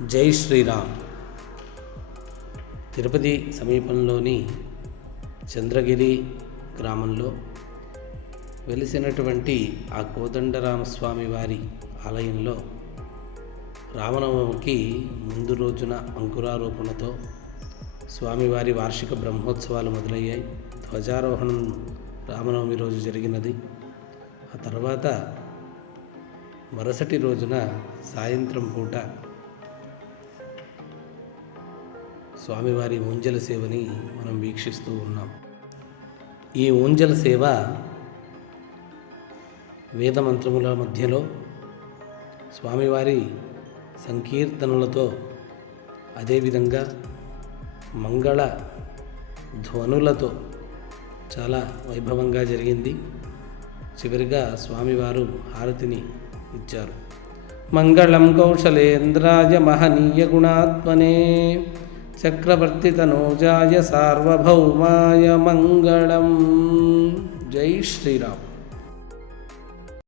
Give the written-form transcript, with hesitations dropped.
జై శ్రీరామ్. తిరుపతి సమీపంలోని చంద్రగిరి గ్రామంలో వెలిసినటువంటి ఆ కోదండరామస్వామి వారి ఆలయంలో రామనవమికి ముందు రోజున అంకురారోపణతో స్వామివారి వార్షిక బ్రహ్మోత్సవాలు మొదలయ్యాయి. ధ్వజారోహణం రామనవమి రోజు జరిగినది. ఆ తర్వాత మరుసటి రోజున సాయంత్రం పూట స్వామివారి ఊంజల సేవని మనం వీక్షిస్తూ ఉన్నాం. ఈ ఊంజల సేవ వేదమంత్రముల మధ్యలో స్వామివారి సంకీర్తనలతో, అదేవిధంగా మంగళ ధ్వనులతో చాలా వైభవంగా జరిగింది. చివరిగా స్వామివారు హారతిని ఇచ్చారు. మంగళం కౌశలేంద్రాయ మహనీయ గుణాత్మనే చక్రవర్తి తనూజాయ సార్వభౌమాయ మంగళం. జై శ్రీరామ్.